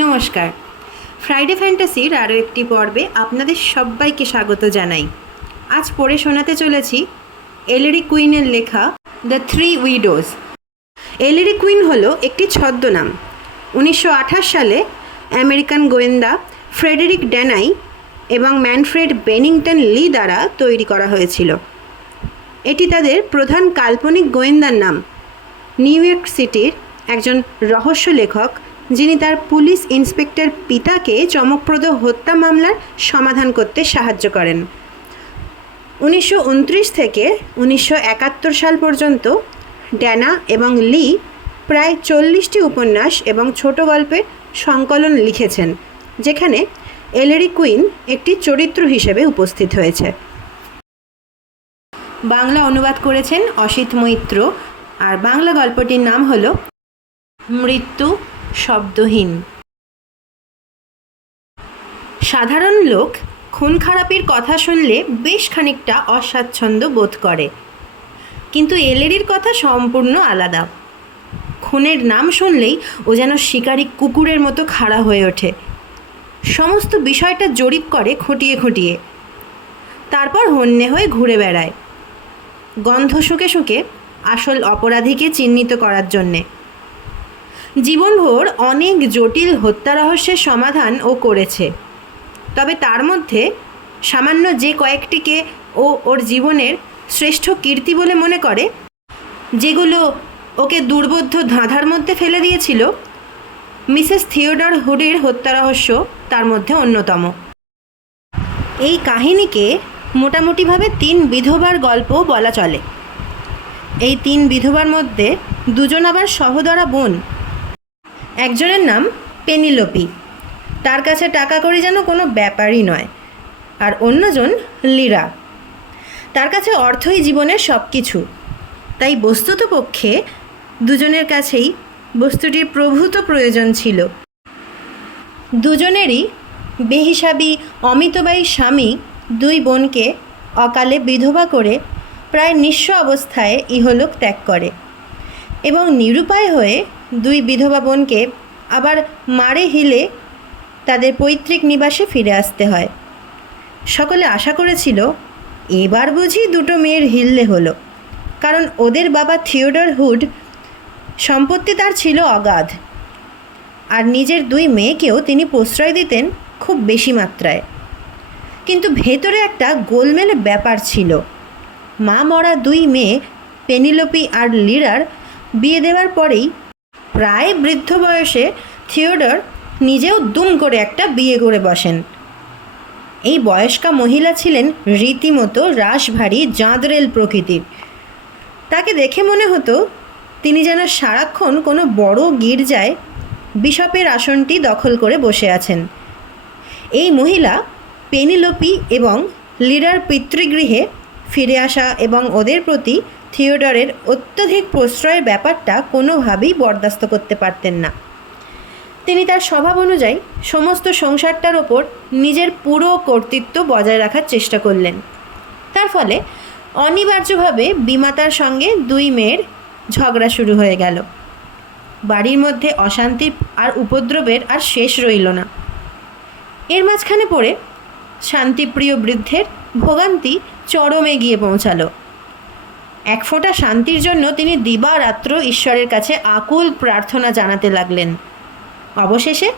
নমস্কার। ফ্রাইডে ফ্যান্টাসির আরও একটি পর্বে আপনাদের সবাইকে স্বাগত জানাই। আজ পড়ে শোনাতে চলেছি এলেরি কুইনের লেখা দ্য থ্রি উইডোজ। এলেরি কুইন হলো একটি ছদ্মনাম। 1928 সালে আমেরিকান গোয়েন্দা ফ্রেডেরিক ড্যানাই এবং ম্যানফ্রেড বেনিংটন লি দ্বারা তৈরি করা হয়েছিল। এটি তাদের প্রধান কাল্পনিক গোয়েন্দার নাম। নিউ ইয়র্ক সিটির একজন রহস্য লেখক, যিনি তার পুলিশ ইন্সপেক্টর পিতাকে চমকপ্রদ হত্যা মামলার সমাধান করতে সাহায্য করেন। 1929 থেকে 1971 সাল পর্যন্ত ড্যানা এবং লি প্রায় 40টি উপন্যাস এবং ছোট গল্পের সংকলন লিখেছেন, যেখানে এলেরি কুইন একটি চরিত্র হিসেবে উপস্থিত হয়েছে। বাংলা অনুবাদ করেছেন অসিত মৈত্র, আর বাংলা গল্পটির নাম হলো মৃত্যু শব্দহীন। সাধারণ লোক খুন খারাপির কথা শুনলে বেশ খানিকটা অস্বাচ্ছন্দ্য বোধ করে, কিন্তু এলেরির কথা সম্পূর্ণ আলাদা। খুনের নাম শুনলেই ও যেন শিকারী কুকুরের মতো খাড়া হয়ে ওঠে, সমস্ত বিষয়টা জরিপ করে খুঁটিয়ে খুঁটিয়ে, তারপর হন্যে হয়ে ঘুরে বেড়ায় গন্ধ শুঁকে শুঁকে আসল অপরাধীকে চিহ্নিত করার জন্যে। জীবনভর অনেক জটিল হত্যা রহস্যের সমাধান ও করেছে, তবে তার মধ্যে সামান্য যে কয়েকটিকে ও ওর জীবনের শ্রেষ্ঠ কীর্তি বলে মনে করে, যেগুলো ওকে দুর্বোধ্য ধাঁধার মধ্যে ফেলে দিয়েছিল, মিসেস থিওডর হুডের হত্যা রহস্য তার মধ্যে অন্যতম। এই কাহিনীকে মোটামুটিভাবে 3 বিধবার গল্প বলা চলে। এই 3 বিধবার মধ্যে দুজন আবার সহোদরা বোন। একজনের নাম পেনিলোপি, তার কাছে টাকা কড়ি যেন কোনো ব্যাপারই নয়, আর অন্যজন লিরা, তার কাছে অর্থই জীবনের সব কিছু। তাই বস্তুতপক্ষে দুজনের কাছেই বস্তুটির প্রভূত প্রয়োজন ছিল। দুজনেরই বেহিসাবি অমিতবায়ী স্বামী 2 বোনকে অকালে বিধবা করে প্রায় নিঃস্ব অবস্থায় ইহলোক ত্যাগ করে, এবং নিরুপায় হয়ে 2 বিধবা বোনকে আবার মারে হিলে তাদের পৈতৃক নিবাসে ফিরে আসতে হয়। সকলে আশা করেছিল এবার বুঝি 2 মেয়ের হিল্লে হলো, কারণ ওদের বাবা থিওডর হুড সম্পত্তি তার ছিল অগাধ, আর নিজের 2 মেয়েকেও তিনি প্রশ্রয় দিতেন খুব বেশি মাত্রায়। কিন্তু ভেতরে একটা গোলমেলে ব্যাপার ছিল। মা মরা 2 মেয়ে পেনিলোপি আর লিরার বিয়ে দেওয়ার পরেই প্রায় বৃদ্ধ বয়সে থিওডর নিজেও দুম করে একটা বিয়ে করে বসেন। এই বয়স্কা মহিলা ছিলেন রীতিমতো রাশভারী জাঁদরেল প্রকৃতির। তাকে দেখে মনে হতো তিনি যেন সারাক্ষণ কোনো বড় গির্জায় বিশপের আসনটি দখল করে বসে আছেন। এই মহিলা পেনিলোপি এবং লিরার পিতৃগৃহে ফিরে আসা এবং ওদের প্রতি থিওডরের অত্যধিক প্রশ্রয়ের ব্যাপারটা কোনোভাবেই বরদাস্ত করতে পারতেন না। তিনি তার স্বভাব অনুযায়ী সমস্ত সংসারটার ওপর নিজের পুরো কর্তৃত্ব বজায় রাখার চেষ্টা করলেন। তার ফলে অনিবার্যভাবে বিমাতার সঙ্গে 2 মেয়ের ঝগড়া শুরু হয়ে গেল। বাড়ির মধ্যে অশান্তি আর উপদ্রবের আর শেষ রইল না। এর মাঝখানে পড়ে শান্তিপ্রিয় বৃদ্ধের ভোগান্তি চরমে গিয়ে পৌঁছালো। এক ফোঁটা শান্তির জন্য তিনি দিবারাত্র ঈশ্বরের কাছে আকুল প্রার্থনা জানাতে লাগলেন। অবশেষে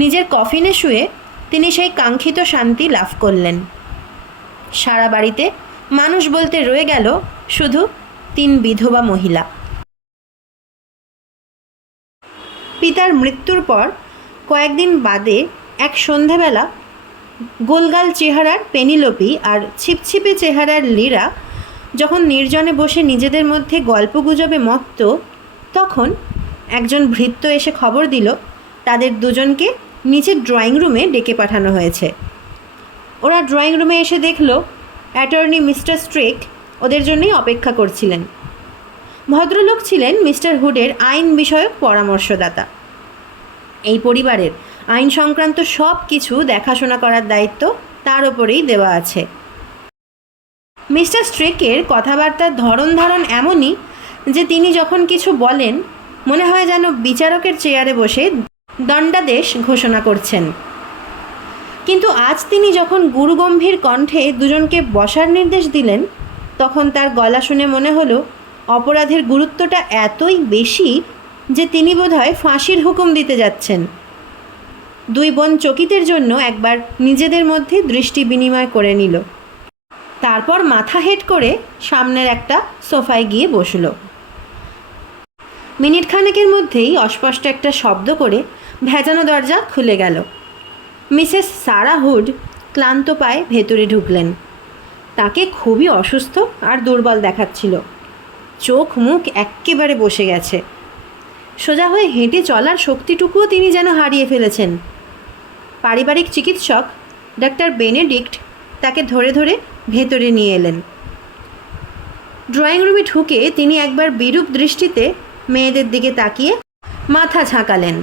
নিজের কফিনে শুয়ে তিনি সেই কাঙ্ক্ষিত শান্তি লাভ করলেন। সারা বাড়িতে মানুষ বলতে রয়ে গেল শুধু 3 বিধবা মহিলা। পিতার মৃত্যুর পর কয়েকদিন বাদে এক সন্ধেবেলা গোলগাল চেহারার পেনিলোপি আর ছিপছিপে চেহারার লিরা যখন নির্জনে বসে নিজেদের মধ্যে গল্পগুজবে মত্ত, তখন একজন ভৃত্য এসে খবর দিল তাদের দুজনকে নিচের ড্রয়িং রুমে ডেকে পাঠানো হয়েছে। ওরা ড্রয়িং রুমে এসে দেখল অ্যাটর্নি মিস্টার স্ট্রেক ওদের জন্যই অপেক্ষা করছিলেন। ভদ্রলোক ছিলেন মিস্টার হুডের আইন বিষয়ক পরামর্শদাতা। এই পরিবারের আইন সংক্রান্ত সব কিছু দেখাশোনা করার দায়িত্ব তার ওপরেই দেওয়া আছে। মিস্টার স্ট্রেকের কথাবার্তার ধরন ধারণ এমনই যে তিনি যখন কিছু বলেন মনে হয় যেন বিচারকের চেয়ারে বসে দণ্ডাদেশ ঘোষণা করছেন। কিন্তু আজ তিনি যখন গুরুগম্ভীর কণ্ঠে দুজনকে বসার নির্দেশ দিলেন, তখন তার গলা শুনে মনে হলো অপরাধের গুরুত্বটা এতই বেশি যে তিনি বোধহয় ফাঁসির হুকুম দিতে যাচ্ছেন। দুই বোন চকিতের জন্য একবার নিজেদের মধ্যে দৃষ্টি বিনিময় করে নিল। তারপর মাথা হেঁট করে সামনের একটা সোফায় গিয়ে বসল। মিনিট খানেকের মধ্যেই অস্পষ্ট একটা শব্দ করে ভেজানো দরজা খুলে গেল। মিসেস সারা হুড ক্লান্ত পায়ে ভেতরে ঢুকলেন। তাকে খুবই অসুস্থ আর দুর্বল দেখাচ্ছিল। চোখ মুখ এক্কেবারে বসে গেছে। সোজা হয়ে হেঁটে চলার শক্তিটুকুও তিনি যেন হারিয়ে ফেলেছেন। পারিবারিক চিকিৎসক ডাক্তার বেনেডিক্ট তাকে ধরে ধরে ভেতরে নিয়ে এলেন। ড্রয়িং রুমে ঢুকে তিনি একবার বিরূপ দৃষ্টিতে মেয়েদের দিকে তাকিয়ে মাথা ঝাঁকালেন।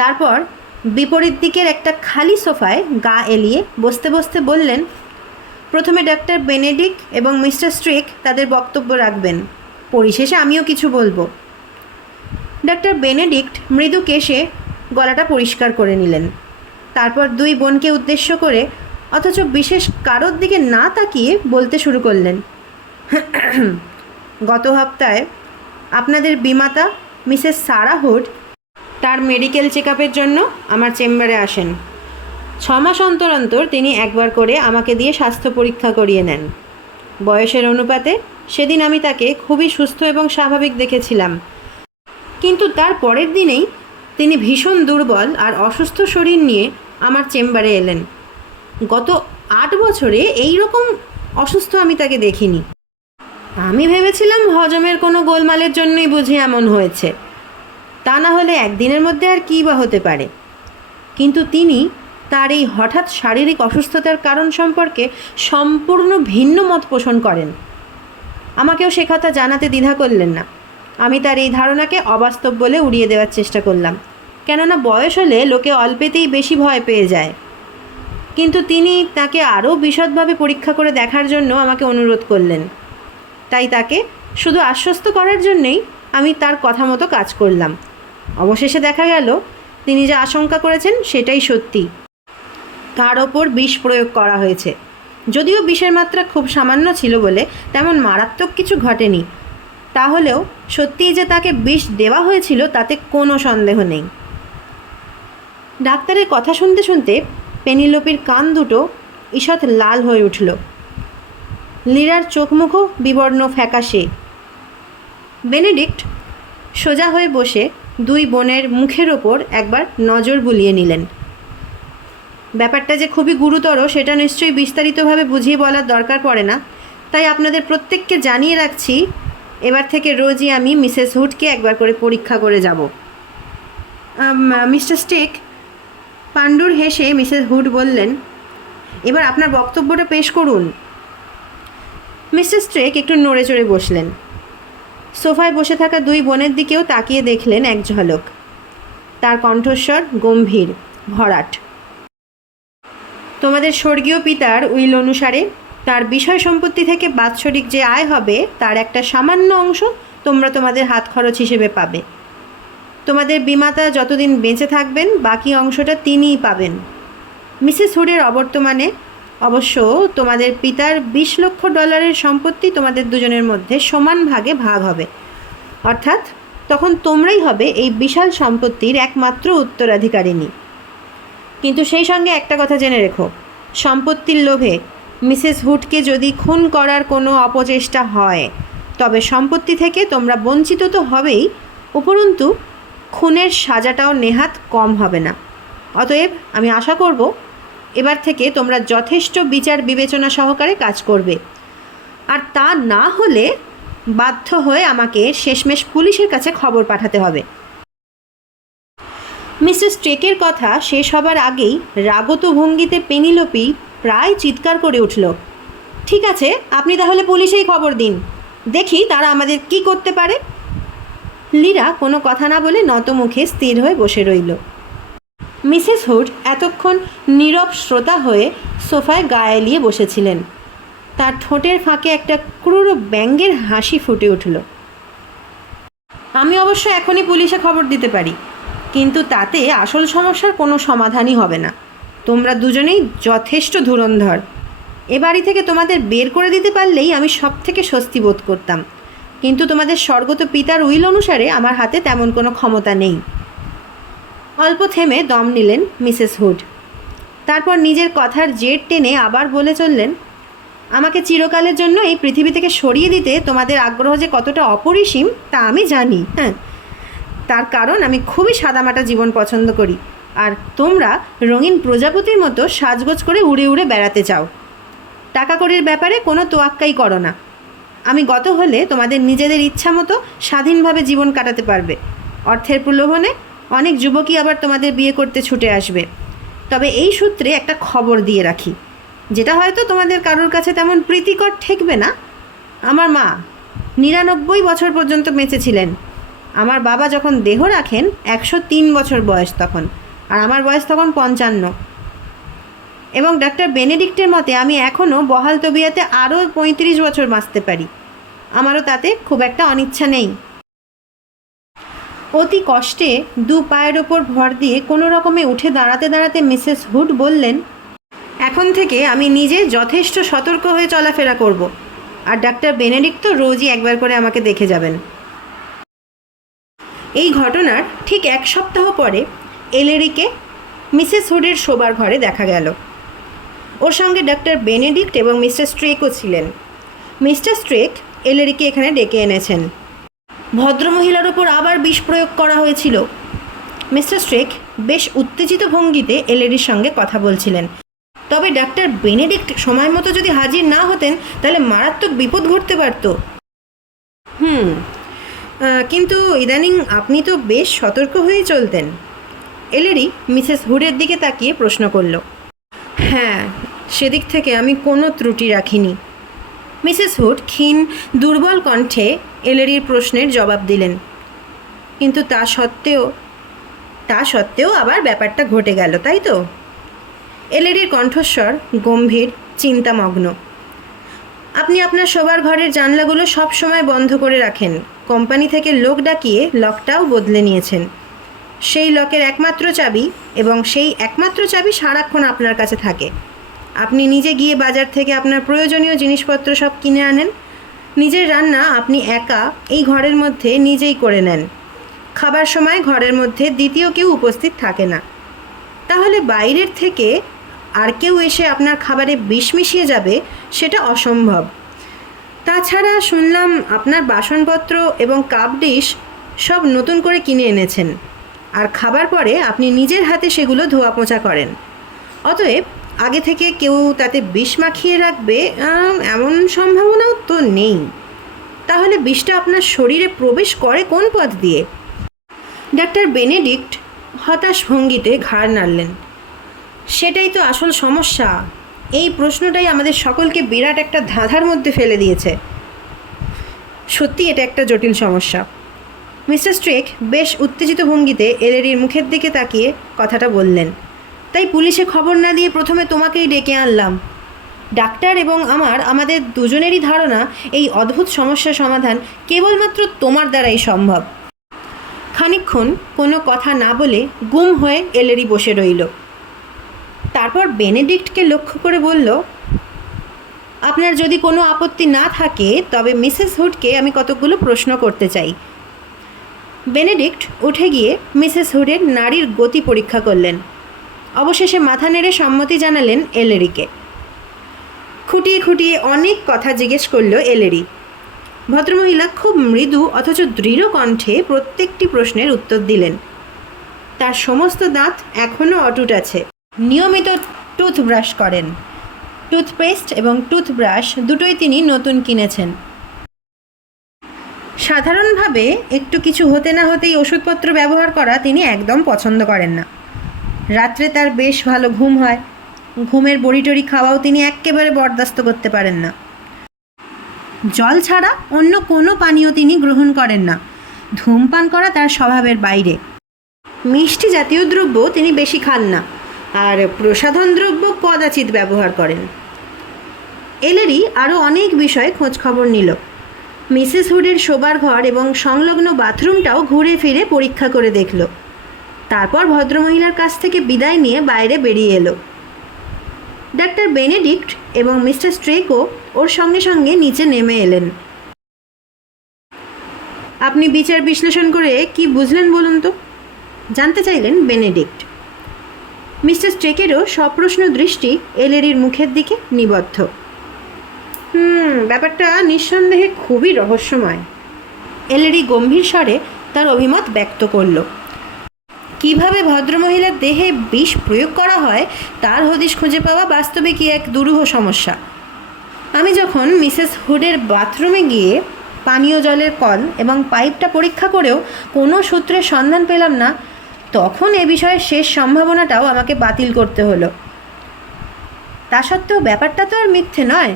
তারপর বিপরীত দিকের একটা খালি সোফায় গা এলিয়ে বসতে বসতে বললেন, প্রথমে ডাক্তার বেনেডিক্ট এবং মিস্টার স্ট্রিক তাদের বক্তব্য রাখবেন, পরিশেষে আমিও কিছু বলবো। ডাক্তার বেনেডিক্ট মৃদু কেশে গলাটা পরিষ্কার করে নিলেন। তারপর দুই বোনকে উদ্দেশ্য করে অথচ বিশেষ কারোর দিকে না তাকিয়ে বলতে শুরু করলেন, গত সপ্তাহে আপনাদের বিমাতা মিসেস সারা হুড তার মেডিকেল চেক আপের জন্য আমার চেম্বারে আসেন। 6 মাস অন্তর অন্তর তিনি একবার করে আমাকে দিয়ে স্বাস্থ্য পরীক্ষা করিয়ে নেন। বয়সের অনুপাতে সেদিন আমি তাকে খুবই সুস্থ এবং স্বাভাবিক দেখেছিলাম, কিন্তু তার পরের দিনেই তিনি ভীষণ দুর্বল আর অসুস্থ শরীর নিয়ে আমার চেম্বারে এলেন। গত 8 বছরে এই রকম অসুস্থ আমি তাকে দেখিনি। আমি ভেবেছিলাম হজমের কোনো গোলমালের জন্যই বুঝি এমন হয়েছে, তা না হলে একদিনের মধ্যে আর কী বা হতে পারে। কিন্তু তিনি তার এই হঠাৎ শারীরিক অসুস্থতার কারণ সম্পর্কে সম্পূর্ণ ভিন্ন মত পোষণ করেন। আমাকেও সে কথা জানাতে দ্বিধা করলেন না। আমি তার এই ধারণাকে অবাস্তব বলে উড়িয়ে দেওয়ার চেষ্টা করলাম, কেননা বয়স হলে লোকে অল্পেতেই বেশি ভয় পেয়ে যায়। কিন্তু তিনি তাকে আরও বিশদভাবে পরীক্ষা করে দেখার জন্য আমাকে অনুরোধ করলেন। তাই তাকে শুধু আশ্বস্ত করার জন্যেই আমি তার কথা মতো কাজ করলাম। অবশেষে দেখা গেল তিনি যা আশঙ্কা করেছেন সেটাই সত্যি। তার ওপর বিষ প্রয়োগ করা হয়েছে। যদিও বিষের মাত্রা খুব সামান্য ছিল বলে তেমন মারাত্মক কিছু ঘটেনি, তাহলেও সত্যিই যে তাকে বিষ দেওয়া হয়েছিল তাতে কোনো সন্দেহ নেই। ডাক্তারের কথা শুনতে শুনতে পেনিলোপির কান দুটো ঈষৎ লাল হয়ে উঠল। লীরার চোখমুখও বিবর্ণ ফ্যাকাশে। বেনেডিক্ট সোজা হয়ে বসে দুই বোনের মুখের ওপর একবার নজর বুলিয়ে নিলেন। ব্যাপারটা যে খুবই গুরুতর সেটা নিশ্চয়ই বিস্তারিতভাবে বুঝিয়ে বলার দরকার পড়ে না, তাই আপনাদের প্রত্যেককে জানিয়ে রাখছি, এবার থেকে রোজই আমি মিসেস হুডকে একবার করে পরীক্ষা করে যাব। মিস্টার স্টিক, পাণ্ডুর হেসে মিসেস হুড বললেন, এবার আপনার বক্তব্যটা পেশ করুন। মিস্টার স্ট্রেক একটু নড়ে চড়ে বসলেন। সোফায় বসে থাকা দুই বোনের দিকেও তাকিয়ে দেখলেন এক ঝলক। তার কণ্ঠস্বর গম্ভীর, ভরাট। তোমাদের স্বর্গীয় পিতার উইল অনুসারে তার বিষয় সম্পত্তি থেকে বাৎসরিক যে আয় হবে তার একটা সামান্য অংশ তোমরা তোমাদের হাত খরচ হিসেবে পাবে। তোমাদের বিমাতা যতদিন বেঁচে থাকবেন বাকি অংশটা তিনিই পাবেন। মিসেস হুডের অবর্তমানে অবশ্য তোমাদের পিতার $20 লক্ষ সম্পত্তি তোমাদের দুজনের মধ্যে সমান ভাগে ভাগ হবে, অর্থাৎ তখন তোমরাই হবে এই বিশাল সম্পত্তির একমাত্র উত্তরাধিকারিণী। কিন্তু সেই সঙ্গে একটা কথা জেনে রেখো, সম্পত্তির লোভে মিসেস হুডকে যদি খুন করার কোনো অপচেষ্টা হয় তবে সম্পত্তি থেকে তোমরা বঞ্চিত তো হবেই, উপরন্তু খুনের সাজাটাও নেহাত কম হবে না। অতএব আমি আশা করব এবার থেকে তোমরা যথেষ্ট বিচার বিবেচনা সহকারে কাজ করবে, আর তা না হলে বাধ্য হয়ে আমাকে শেষমেশ পুলিশের কাছে খবর পাঠাতে হবে। মিস্টার স্ট্রেকের কথা শেষ হবার আগেই রাগত ভঙ্গিতে পেনিলোপি প্রায় চিৎকার করে উঠল, ঠিক আছে, আপনি তাহলে পুলিশেই খবর দিন, দেখি তারা আমাদের কি করতে পারে। লীরা কোনো কথা না বলে নত মুখে স্থির হয়ে বসে রইল। মিসেস হুড এতক্ষণ নীরব শ্রোতা হয়ে সোফায় গা এলিয়ে বসেছিলেন। তার ঠোঁটের ফাঁকে একটা ক্রূর ব্যঙ্গের হাসি ফুটে উঠল। আমি অবশ্য এখনই পুলিশে খবর দিতে পারি, কিন্তু তাতে আসল সমস্যার কোনো সমাধানই হবে না। তোমরা দুজনেই যথেষ্ট ধুরন্ধর। এ বাড়ি থেকে তোমাদের বের করে দিতে পারলেই আমি সব থেকে স্বস্তি বোধ করতাম, কিন্তু তোমাদের স্বর্গত পিতার উইল অনুসারে আমার হাতে তেমন কোনো ক্ষমতা নেই। অল্প থেমে দম নিলেন মিসেস হুড। তারপর নিজের কথার জের টেনে আবার বলে চললেন, আমাকে চিরকালের জন্য এই পৃথিবী থেকে সরিয়ে দিতে তোমাদের আগ্রহ যে কতটা অপরিসীম তা আমি জানি। হ্যাঁ, তার কারণ আমি খুবই সাদামাটা জীবন পছন্দ করি, আর তোমরা রঙিন প্রজাপতির মতো সাজগোজ করে উড়ে উড়ে বেড়াতে চাও। টাকা কড়ির ব্যাপারে কোনো তোয়াক্কাই করো না। আমি গত হলে তোমাদের নিজেদের ইচ্ছা মতো স্বাধীনভাবে জীবন কাটাতে পারবে। অর্থের প্রলোভনে অনেক যুবকই আবার তোমাদের বিয়ে করতে ছুটে আসবে। তবে এই সূত্রে একটা খবর দিয়ে রাখি, যেটা হয়তো তোমাদের কারোর কাছে তেমন প্রীতিকর ঠেকবে না। আমার মা 99 বছর পর্যন্ত বেঁচে ছিলেন। আমার বাবা যখন দেহ রাখেন 103 বছর বয়স তখন, আর আমার বয়স তখন 55। এবং ডাক্তার বেনেডিক্টের মতে আমি এখনও বহাল তবিয়াতে আরও 35 বছর বাঁচতে পারি। আমারও তাতে খুব একটা অনিচ্ছা নেই। অতি কষ্টে দু পায়ের ওপর ভর দিয়ে কোনো রকমে উঠে দাঁড়াতে দাঁড়াতে মিসেস হুড বললেন, এখন থেকে আমি নিজে যথেষ্ট সতর্ক হয়ে চলাফেরা করব, আর ডাক্তার বেনেডিক্ট তো রোজই একবার করে আমাকে দেখে যাবেন। এই ঘটনার ঠিক 1 সপ্তাহ পরে এলেরিকে মিসেস হুডের শোবার ঘরে দেখা গেল। ওর সঙ্গে ডাক্তার বেনেডিক্ট এবং মিস্টার স্ট্রেকও ছিলেন। মিস্টার স্ট্রেক এলেরিকে এখানে ডেকে এনেছেন। ভদ্রমহিলার ওপর আবার বিষ প্রয়োগ করা হয়েছিল। মিস্টার স্ট্রেক বেশ উত্তেজিত ভঙ্গিতে এলেরির সঙ্গে কথা বলছিলেন। তবে ডাক্তার বেনেডিক্ট সময় মতো যদি হাজির না হতেন তাহলে মারাত্মক বিপদ ঘটতে পারত। কিন্তু ইদানিং আপনি তো বেশ সতর্ক হয়েই চলতেন। এলেরি মিসেস হুডের দিকে তাকিয়ে প্রশ্ন করল। হ্যাঁ, সেদিক থেকে আমি কোনো ত্রুটি রাখিনি। মিসেস হুড ক্ষীণ দুর্বল কণ্ঠে এলেরির প্রশ্নের জবাব দিলেন। কিন্তু তা সত্ত্বেও আবার ব্যাপারটা ঘটে গেল, তাই তো? এলেরির কণ্ঠস্বর গম্ভীর, চিন্তামগ্ন। আপনি আপনার শোবার ঘরের জানলাগুলো সব সময় বন্ধ করে রাখেন। কোম্পানি থেকে লোক ডাকিয়ে লকটাও বদলে নিয়েছেন। সেই লকের একমাত্র চাবি, এবং সেই একমাত্র চাবি সারাক্ষণ আপনার কাছে থাকে। আপনি নিজে গিয়ে বাজার থেকে আপনার প্রয়োজনীয় জিনিসপত্র সব কিনে আনেন। নিজের রান্না আপনি একা এই ঘরের মধ্যে নিজেই করে নেন। খাবার সময় ঘরের মধ্যে দ্বিতীয় কেউ উপস্থিত থাকে না। তাহলে বাইরের থেকে আর কেউ এসে আপনার খাবারে বিষ মিশিয়ে যাবে সেটা অসম্ভব। তাছাড়া শুনলাম আপনার বাসনপত্র এবং কাপ ডিশ সব নতুন করে কিনে এনেছেন, আর খাবার পরে আপনি নিজের হাতে সেগুলো ধোয়া পোঁছা করেন। অতএব আগে থেকে কেউ তাতে বিষ মাখিয়ে রাখবে এমন সম্ভাবনাও তো নেই। তাহলে বিষটা আপনার শরীরে প্রবেশ করে কোন পথ দিয়ে? ডাক্তার বেনেডিক্ট হতাশ ভঙ্গিতে ঘাড় নাড়লেন। সেটাই তো আসল সমস্যা। এই প্রশ্নটাই আমাদের সকলকে বিরাট একটা ধাঁধার মধ্যে ফেলে দিয়েছে। সত্যি এটা একটা জটিল সমস্যা। মিস্টার স্ট্রেক বেশ উত্তেজিত ভঙ্গিতে এলেরির মুখের দিকে তাকিয়ে কথাটা বললেন। তাই পুলিশে খবর না দিয়ে প্রথমে তোমাকেই ডেকে আনলাম। ডাক্তার এবং আমাদের দুজনেরই ধারণা এই অদ্ভুত সমস্যার সমাধান কেবলমাত্র তোমার দ্বারাই সম্ভব। খানিকক্ষণ কোনো কথা না বলে গুম হয়ে এলেরি বসে রইল। তারপর বেনেডিক্টকে লক্ষ্য করে বলল, আপনার যদি কোনো আপত্তি না থাকে তবে মিসেস হুডকে আমি কতগুলো প্রশ্ন করতে চাই। বেনেডিক্ট উঠে গিয়ে মিসেস হুডের নাড়ির গতি পরীক্ষা করলেন। অবশেষে মাথা নেড়ে সম্মতি জানালেন এলেরিকে। খুঁটিয়ে খুঁটিয়ে অনেক কথা জিজ্ঞেস করল এলেরি। ভদ্রমহিলা খুব মৃদু অথচ দৃঢ় কণ্ঠে প্রত্যেকটি প্রশ্নের উত্তর দিলেন। তার সমস্ত দাঁত এখনও অটুট আছে। নিয়মিত টুথব্রাশ করেন। টুথপেস্ট এবং টুথব্রাশ দুটোই তিনি নতুন কিনেছেন। সাধারণভাবে একটু কিছু হতে না হতেই ওষুধপত্র ব্যবহার করা তিনি একদম পছন্দ করেন না। রাত্রে তার বেশ ভালো ঘুম হয়। ঘুমের বড়িটড়ি খাওয়াও তিনি এক্কেবারে বরদাস্ত করতে পারেন না। জল ছাড়া অন্য কোনো পানীয় তিনি গ্রহণ করেন না। ধূমপান করা তার স্বভাবের বাইরে। মিষ্টি জাতীয় দ্রব্য তিনি বেশি খান না, আর প্রসাধন দ্রব্য কদাচিৎ ব্যবহার করেন। এলেরি আরও অনেক বিষয়ে খোঁজখবর নিল। মিসেস হুডের শোবার ঘর এবং সংলগ্ন বাথরুমটাও ঘুরে ফিরে পরীক্ষা করে দেখল। তারপর ভদ্রমহিলার কাছ থেকে বিদায় নিয়ে বাইরে বেরিয়ে এলো। ডাক্তার বেনেডিক্ট এবং মিস্টার স্ট্রেকও ওর সঙ্গে সঙ্গে নিচে নেমে এলেন। আপনি বিচার বিশ্লেষণ করে কি বুঝলেন বলুন তো, জানতে চাইলেন বেনেডিক্ট। মিস্টার স্ট্রেকেরও সপ্রশ্ন দৃষ্টি এলেরির মুখের দিকে নিবদ্ধ। ব্যাপারটা নিঃসন্দেহে খুবই রহস্যময়। এলেরি গম্ভীর স্বরে তার অভিমত ব্যক্ত করল। কিভাবে ভদ্রমহিলার দেহে বিষ প্রয়োগ করা হয় তার হদিশ খুঁজে পাওয়া বাস্তবে কি এক দুরূহ সমস্যা। আমি যখন মিসেস হুডের বাথরুমে গিয়ে পানীয় জলের কল এবং পাইপটা পরীক্ষা করেও কোনো সূত্রের সন্ধান পেলাম না, তখন এ বিষয়ে শেষ সম্ভাবনাটাও আমাকে বাতিল করতে হলো। তা সত্ত্বেও ব্যাপারটা তো আর মিথ্যে নয়।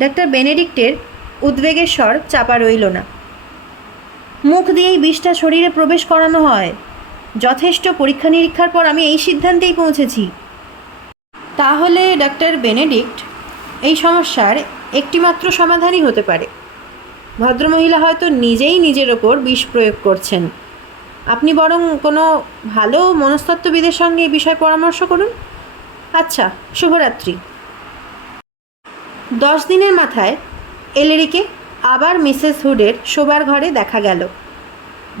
ডাক্তার বেনেডিক্টের উদ্বেগের স্বর চাপা রইল না। মুখ দিয়েই বিষটা শরীরে প্রবেশ করানো হয়। যথেষ্ট পরীক্ষা নিরীক্ষার পর আমি এই সিদ্ধান্তেই পৌঁছেছি। তাহলে ডাক্তার বেনেডিক্ট, এই সমস্যার একটিমাত্র সমাধানই হতে পারে। ভদ্রমহিলা হয়তো নিজেই নিজের ওপর বিষ প্রয়োগ করছেন। আপনি বরং কোনো ভালো মনস্তত্ত্ববিদের সঙ্গে এই বিষয়ে পরামর্শ করুন। আচ্ছা, শুভরাত্রি। 10 দিনের মাথায় এলেরিকে আবার মিসেস হুডের শোবার ঘরে দেখা গেল।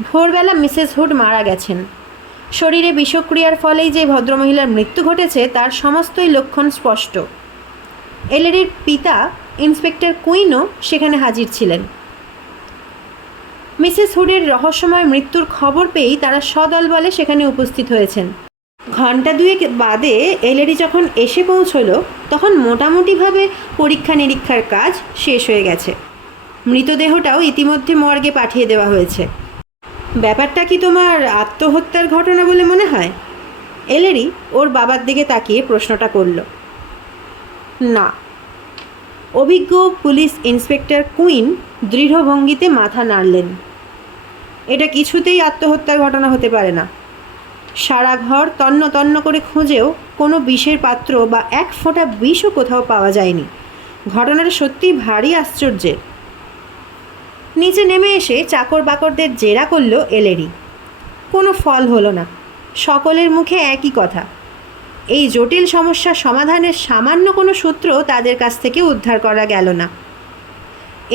ভোরবেলা মিসেস হুড মারা গেছেন। শরীরে বিষক্রিয়ার ফলেই যে ভদ্রমহিলার মৃত্যু ঘটেছে তার সমস্তই লক্ষণ স্পষ্ট। এলেরির পিতা ইন্সপেক্টর কুইনও সেখানে হাজির ছিলেন। মিসেস হুডের রহস্যময় মৃত্যুর খবর পেয়েই তারা সদলবলে সেখানে উপস্থিত হয়েছেন। ঘণ্টা দুয়েক বাদে এলেরি যখন এসে পৌঁছলো তখন মোটামুটিভাবে পরীক্ষা নিরীক্ষার কাজ শেষ হয়ে গেছে। মৃতদেহটাও ইতিমধ্যে মর্গে পাঠিয়ে দেওয়া হয়েছে। ব্যাপারটা কি তোমার আত্মহত্যার ঘটনা বলে মনে হয়? এলেরি ওর বাবার দিকে তাকিয়ে প্রশ্নটা করল। না। অভিজ্ঞ পুলিশ ইন্সপেক্টর কুইন দৃঢ় ভঙ্গিতে মাথা নাড়লেন। এটা কিছুতেই আত্মহত্যার ঘটনা হতে পারে না। সারা ঘর তন্ন তন্ন করে খুঁজেও কোনো বিষের পাত্র বা এক ফোঁটা বিষও কোথাও পাওয়া যায়নি। ঘটনাটা সত্যিই ভারী আশ্চর্যের। নিচে নেমে এসে চাকর বাকরদের জেরা করল এলেরি। কোনো ফল হলো না। সকলের মুখে একই কথা, এই জটিল সমস্যার সমাধানের সামান্য কোনো সূত্র তাদের কাছ থেকে উদ্ধার করা গেল না।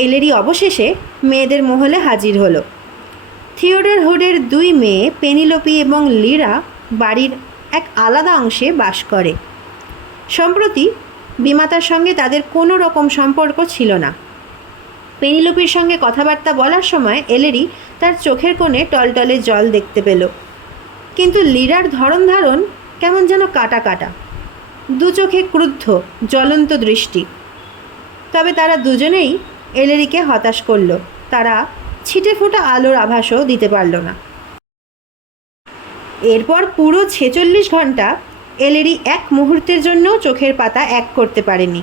এলেরি অবশেষে মেয়েদের মহলে হাজির হলো। থিওডর হুডের 2 মেয়ে পেনিলোপি এবং লিরা বাড়ির এক আলাদা অংশে বাস করে। সম্প্রতি বিমাতার সঙ্গে তাদের কোনো রকম সম্পর্ক ছিল না। পেনিলোপির সঙ্গে কথাবার্তা বলার সময় এলেরি তার চোখের কোণে টলটলে জল দেখতে পেল। কিন্তু লিরার ধরন ধারণ কেমন যেন কাটা কাটা, দু চোখে ক্রুদ্ধ জ্বলন্ত দৃষ্টি। তবে তারা দুজনেই এলেরিকে হতাশ করল। তারা ছিটে ফোটা আলোর আভাসও দিতে পারল না। এরপর পুরো 46 ঘন্টা এলেরি এক মুহূর্তের জন্যও চোখের পাতা এক করতে পারেনি।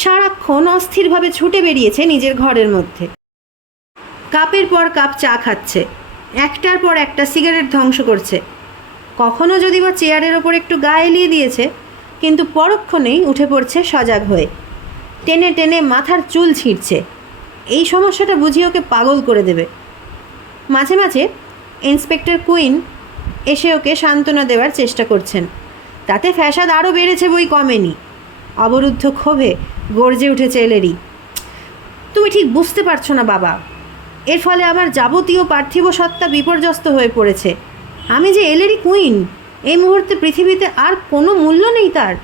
সারাক্ষণ অস্থিরভাবে ছুটে বেরিয়েছে নিজের ঘরের মধ্যে। কাপের পর কাপ চা খাচ্ছে, একটার পর একটা সিগারেট ধ্বংস করছে। কখনো যদি বা চেয়ারের ওপর একটু গা এলিয়ে দিয়েছে, কিন্তু পরক্ষণেই উঠে পড়ছে সজাগ হয়ে। টেনে টেনে মাথার চুল ছিঁড়ছে। এই সমস্যাটা বুঝি ওকে পাগল করে দেবে। মাঝে মাঝে ইন্সপেক্টর কুইন এসে ওকে সান্ত্বনা দেওয়ার চেষ্টা করছেন। তাতে ফ্যাসাদ আরও বেড়েছে, বই কমেনি। অবরুদ্ধ ক্ষোভে গর্জে উঠেছে এলেরি। তুমি ঠিক বুঝতে পারছো না বাবা, এর ফলে আমার যাবতীয় পার্থিব সত্তা বিপর্যস্ত হয়ে পড়েছে। আমি যে এলেরি কুইন, এই মুহূর্তে পৃথিবীতে আর কোনো মূল্য নেই তার।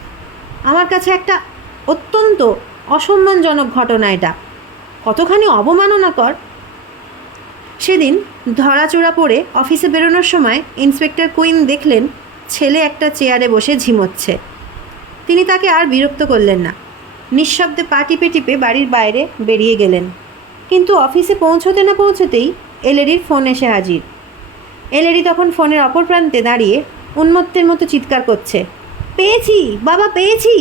আমার কাছে একটা অত্যন্ত অসম্মানজনক ঘটনা এটা, কতখানি অবমাননাকর। সেদিন ধরাচোরা পড়ে অফিসে বেরোনোর সময় ইন্সপেক্টর কুইন দেখলেন ছেলে একটা চেয়ারে বসে ঝিমোচ্ছে। তিনি তাকে আর বিরক্ত করলেন না। নিঃশব্দে পা টিপে টিপে বাড়ির বাইরে বেরিয়ে গেলেন। কিন্তু অফিসে পৌঁছতে না পৌঁছতেই এলেরির ফোন এসে হাজির। এলেরি তখন ফোনের অপর প্রান্তে দাঁড়িয়ে উন্মত্তের মতো চিৎকার করছে, পেয়েছি বাবা, পেয়েছি।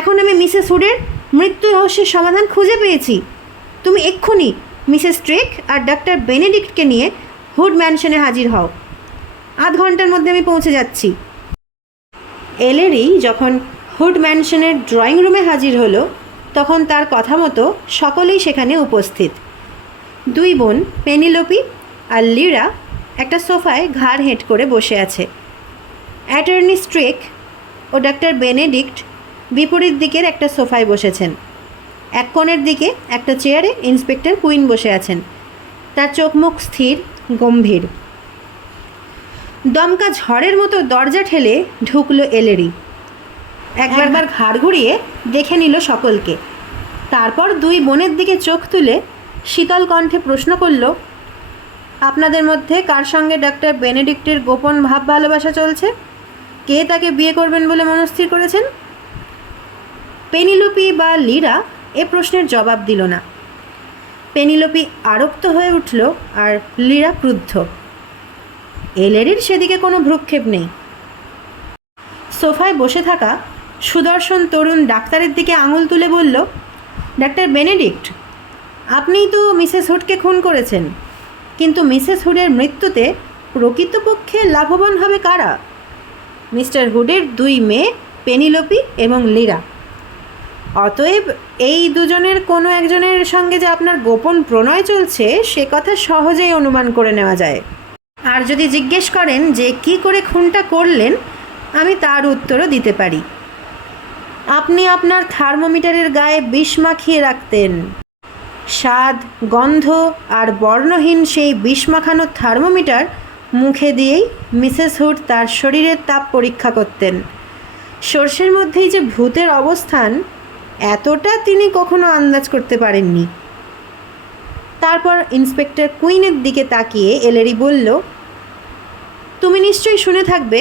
এখন আমি মিসেস হুডের মৃত্যু রহস্যের সমাধান খুঁজে পেয়েছি। তুমি এক্ষুনি মিসেস স্ট্রেক আর ডাক্তার বেনেডিক্টকে নিয়ে হুড ম্যানশনে হাজির হও। আধ ঘন্টার মধ্যে আমি পৌঁছে যাচ্ছি। এলেরি যখন হুড ম্যানশনের ড্রয়িং রুমে হাজির হলো তখন তার কথা মতো সকলেই সেখানে উপস্থিত। 2 বোন পেনিলোপি আর লিরা একটা সোফায় ঘাড় হেঁট করে বসে আছে। অ্যাটর্নি স্ট্রেক ও ডাক্তার বেনেডিক্ট বিপরীত দিকের একটা সোফায় বসেছেন। এক কোণের দিকে একটা চেয়ারে ইন্সপেক্টর কুইন বসে আছেন। তার চোখ মুখ স্থির, গম্ভীর। দমকা ঝড়ের মতো দরজা ঠেলে ঢুকলো এলেরি। একবার ঘাড় ঘুরিয়ে দেখে নিল সকলকে। তারপর দুই বোনের দিকে চোখ তুলে শীতল কণ্ঠে প্রশ্ন করল, আপনাদের মধ্যে কার সঙ্গে ডাক্তার বেনেডিক্টের গোপন ভাব ভালোবাসা চলছে? কে তাকে বিয়ে করবেন বলে মনস্থির করেছেন? পেনিলোপি বা লীরা এ প্রশ্নের জবাব দিল না। পেনিলোপি আরক্ত হয়ে উঠল আর লীরা ক্রুদ্ধ। এলেরির সেদিকে কোনো ভ্রুক্ষেপ নেই। সোফায় বসে থাকা সুদর্শন তরুণ ডাক্তারের দিকে আঙুল তুলে বলল, ডাক্তার বেনেডিক্ট, আপনিই তো মিসেস হুডকে খুন করেছেন, কিন্তু মিসেস হুডের মৃত্যুতে প্রকৃতপক্ষে লাভবান হবে কারা? মিস্টার হুডের দুই মেয়ে পেনিলোপি এবং লীরা। অতএব এই দুজনের কোনো একজনের সঙ্গে যে আপনার গোপন প্রণয় চলছে সে কথা সহজেই অনুমান করে নেওয়া যায়। আর যদি জিজ্ঞেস করেন যে কী করে খুনটা করলেন, আমি তার উত্তরও দিতে পারি। আপনি আপনার থার্মোমিটারের গায়ে বিষ মাখিয়ে রাখতেন। স্বাদ, গন্ধ আর বর্ণহীন সেই বিষ মাখানো থার্মোমিটার মুখে দিয়েই মিসেস হুড তার শরীরের তাপ পরীক্ষা করতেন। সর্ষের মধ্যেই যে ভূতের অবস্থান, এতটা তিনি কখনো আন্দাজ করতে পারেননি। তারপর ইন্সপেক্টর কুইনের দিকে তাকিয়ে এলেরি বলল, তুমি নিশ্চয়ই শুনে থাকবে,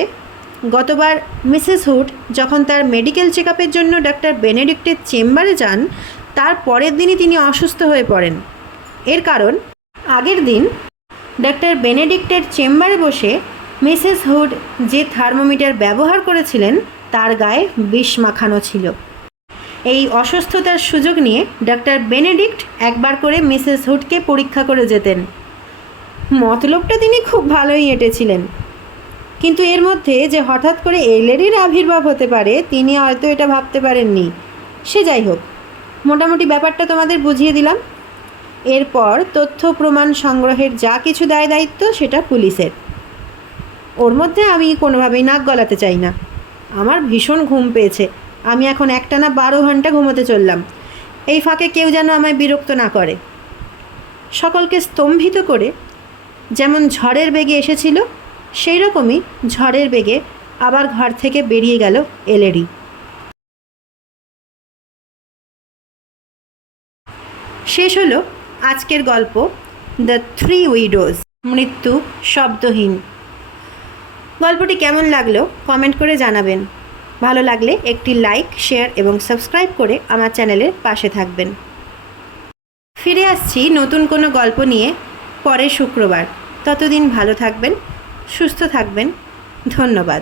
গতবার মিসেস হুড যখন তার মেডিকেল চেক আপের জন্য ডাক্তার বেনেডিক্টের চেম্বারে যান, তার পরের দিনই তিনি অসুস্থ হয়ে পড়েন। এর কারণ, আগের দিন ডাক্তার বেনেডিক্টের চেম্বারে বসে মিসেস হুড যে থার্মোমিটার ব্যবহার করেছিলেন তার গায়ে বিষ মাখানো ছিল। এই অসুস্থতার সুযোগ নিয়ে ডাক্তার বেনেডিক্ট একবার করে মিসেস হুডকে পরীক্ষা করে যেতেন। মতলবটা তিনি খুব ভালোই এঁটেছিলেন, কিন্তু এর মধ্যে যে হঠাৎ করে এলেরির আবির্ভাব হতে পারে তিনি হয়তো এটা ভাবতে পারেননি। সে যাই হোক, মোটামুটি ব্যাপারটা তোমাদের বুঝিয়ে দিলাম। এরপর তথ্য প্রমাণ সংগ্রহের যা কিছু দায় দায়িত্ব সেটা পুলিশের। ওর মধ্যে আমি কোনোভাবেই নাক গলাতে চাই না। আমার ভীষণ ঘুম পেয়েছে। আমি এখন একটানা 12 ঘন্টা ঘুমোতে চললাম। এই ফাঁকে কেউ যেন আমায় বিরক্ত না করে। সকলকে স্তম্ভিত করে যেমন ঝড়ের বেগে এসেছিল, সেই রকমই ঝড়ের বেগে আবার ঘর থেকে বেরিয়ে গেল এলেরি। শেষ হলো আজকের গল্প দ্য থ্রি উইডোজ, মৃত্যু শব্দহীন। গল্পটি কেমন লাগলো কমেন্ট করে জানাবেন। ভালো লাগলে একটি লাইক, শেয়ার এবং সাবস্ক্রাইব করে আমার চ্যানেলের পাশে থাকবেন। ফিরে আসছি নতুন কোনো গল্প নিয়ে পরের শুক্রবার। ততদিন ভালো থাকবেন, সুস্থ থাকবেন। ধন্যবাদ।